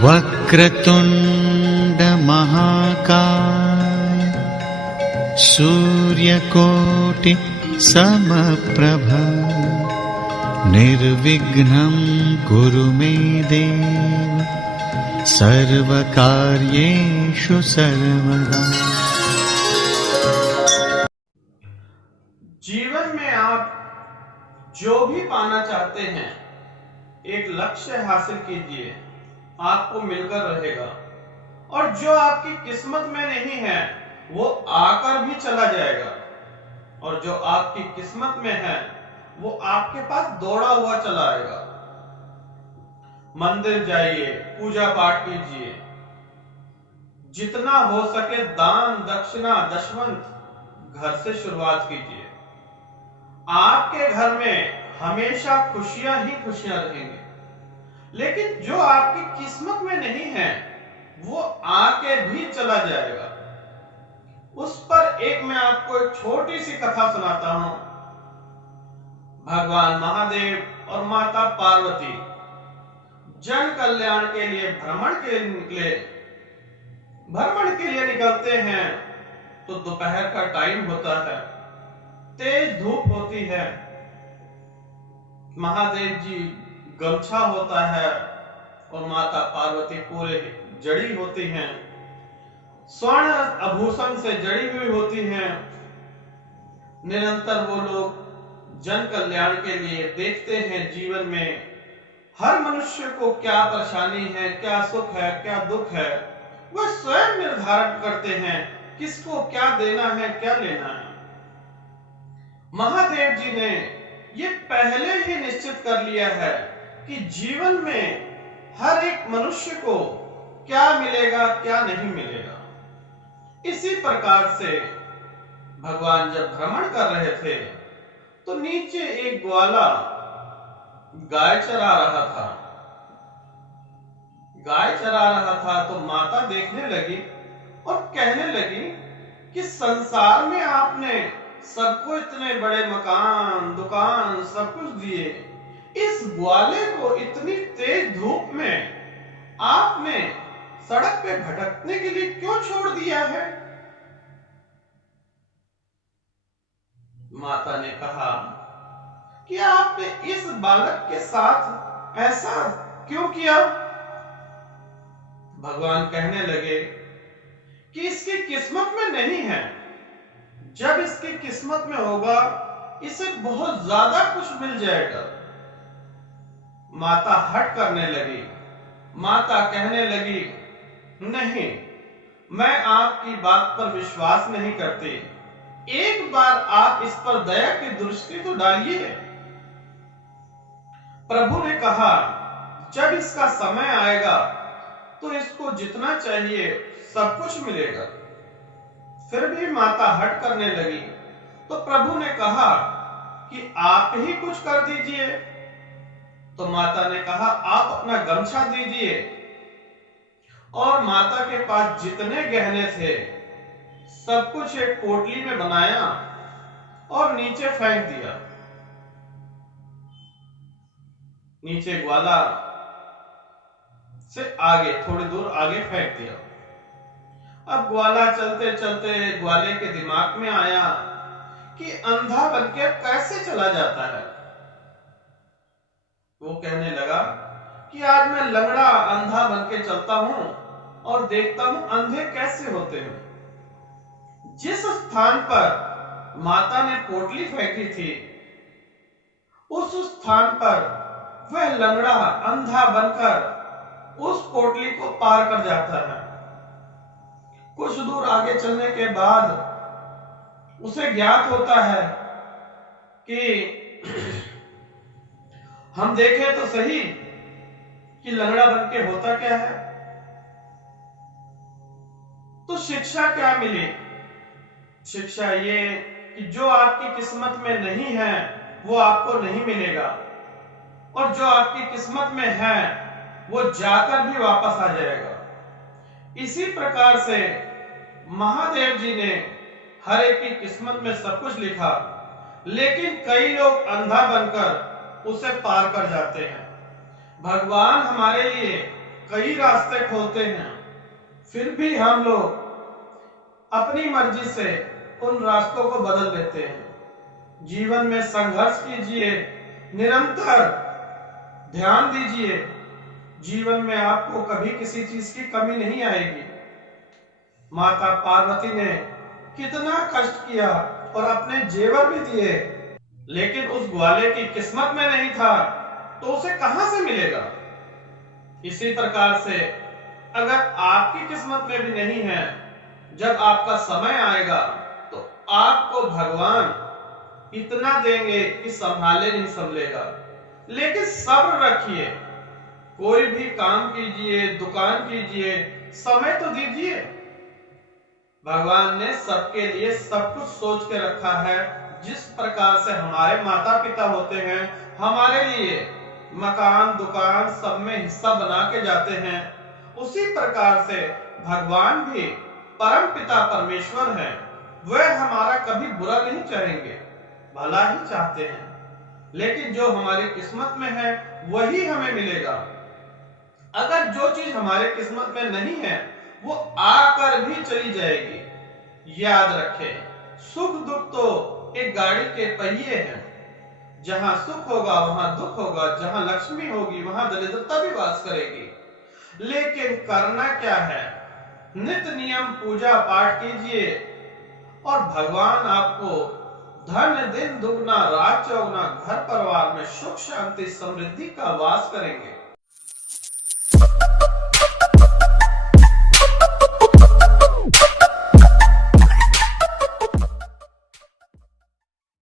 वक्रतुंड महाकाय सूर्यकोटि समप्रभ निर्विघ्नं कुरु मे देव सर्वकार्येषु सर्वदा। जीवन में आप जो भी पाना चाहते हैं, एक लक्ष्य हासिल कीजिए, आपको मिलकर रहेगा। और जो आपकी किस्मत में नहीं है वो आकर भी चला जाएगा, और जो आपकी किस्मत में है वो आपके पास दौड़ा हुआ चला आएगा। मंदिर जाइए, पूजा पाठ कीजिए, जितना हो सके दान दक्षिणा दशवंत घर से शुरुआत कीजिए। आपके घर में हमेशा खुशियां ही खुशियां रहेंगी। लेकिन जो आपकी किस्मत में नहीं है वो आके भी चला जाएगा। उस पर मैं आपको एक छोटी सी कथा सुनाता हूं। भगवान महादेव और माता पार्वती जन कल्याण के लिए भ्रमण के लिए निकलते हैं। तो दोपहर का टाइम होता है, तेज धूप होती है। महादेव जी गमछा होता है और माता पार्वती पूरे जड़ी होती हैं, स्वर्ण आभूषण से जड़ी हुई होती हैं। निरंतर वो लोग जन कल्याण के लिए देखते हैं जीवन में हर मनुष्य को क्या परेशानी है, क्या सुख है, क्या दुख है। वह स्वयं निर्धारण करते हैं किसको क्या देना है, क्या लेना है। महादेव जी ने ये पहले ही निश्चित कर लिया है कि जीवन में हर एक मनुष्य को क्या मिलेगा, क्या नहीं मिलेगा। इसी प्रकार से भगवान जब भ्रमण कर रहे थे तो नीचे एक ग्वाला गाय चरा रहा था। गाय चरा रहा था तो माता देखने लगी और कहने लगी कि संसार में आपने सबको इतने बड़े मकान, दुकान, सब कुछ दिए, इस ग्वाले को इतनी तेज धूप में आपने सड़क पे भटकने के लिए क्यों छोड़ दिया है? माता ने कहा कि आपने इस बालक के साथ ऐसा क्यों किया? भगवान कहने लगे कि इसकी किस्मत में नहीं है। जब इसकी किस्मत में होगा इसे बहुत ज्यादा कुछ मिल जाएगा। माता हट करने लगी। माता कहने लगी, नहीं, मैं आपकी बात पर विश्वास नहीं करती। एक बार आप इस पर दया की दृष्टि तो डालिए। प्रभु ने कहा, जब इसका समय आएगा तो इसको जितना चाहिए सब कुछ मिलेगा। फिर भी माता हट करने लगी तो प्रभु ने कहा कि आप ही कुछ कर दीजिए। तो माता ने कहा, आप अपना गमछा दीजिए। और माता के पास जितने गहने थे सब कुछ एक पोटली में बनाया और नीचे फेंक दिया। नीचे ग्वाला से आगे, थोड़ी दूर आगे फेंक दिया। अब ग्वाला चलते चलते ग्वाले के दिमाग में आया कि अंधा बनकर कैसे चला जाता है। वो कहने लगा कि आज मैं लंगड़ा अंधा बनके चलता हूं और देखता हूं अंधे कैसे होते हैं। जिस स्थान पर माता ने पोटली फेंकी थी उस स्थान पर वह लंगड़ा अंधा बनकर उस पोटली को पार कर जाता है। कुछ दूर आगे चलने के बाद उसे ज्ञात होता है कि हम देखें तो सही कि लंगड़ा बनके होता क्या है। तो शिक्षा क्या मिली? शिक्षा ये कि जो आपकी किस्मत में नहीं है वो आपको नहीं मिलेगा, और जो आपकी किस्मत में है वो जाकर भी वापस आ जाएगा। इसी प्रकार से महादेव जी ने हर एक की किस्मत में सब कुछ लिखा, लेकिन कई लोग अंधा बनकर उसे पार कर जाते हैं। भगवान हमारे लिए कई रास्ते खोलते हैं, फिर भी हम लोग अपनी मर्जी से उन रास्तों को बदल देते हैं। जीवन में संघर्ष कीजिए, निरंतर ध्यान दीजिए, जीवन में आपको कभी किसी चीज की कमी नहीं आएगी। माता पार्वती ने कितना कष्ट किया और अपने जेवर भी दिए, लेकिन उस ग्वाले की किस्मत में नहीं था तो उसे कहां से मिलेगा। इसी प्रकार से अगर आपकी किस्मत में भी नहीं है, जब आपका समय आएगा तो आपको भगवान इतना देंगे कि संभाले नहीं संभलेगा। लेकिन सब्र रखिए, कोई भी काम कीजिए, दुकान कीजिए, समय तो दीजिए। भगवान ने सबके लिए सब कुछ सोच के रखा है। जिस प्रकार से हमारे माता पिता होते हैं, हमारे लिए मकान दुकान सब में हिस्सा बना के जाते हैं, उसी प्रकार से भगवान भी परम पिता परमेश्वर हैं। वह हमारा कभी बुरा नहीं चाहेंगे, भला ही चाहते हैं। लेकिन जो हमारी किस्मत में है वही हमें मिलेगा। अगर जो चीज हमारे किस्मत में नहीं है वो आकर भी चली जाएगी। याद रखें, सुख दुख तो एक गाड़ी के पहिए हैं। जहां सुख होगा वहां दुख होगा, जहां लक्ष्मी होगी वहां दरिद्रता भी वास करेगी। लेकिन करना क्या है, नित्य नियम पूजा पाठ कीजिए और भगवान आपको धन दिन दुगना रात चौगुना घर परिवार में सुख शांति समृद्धि का वास करेंगे।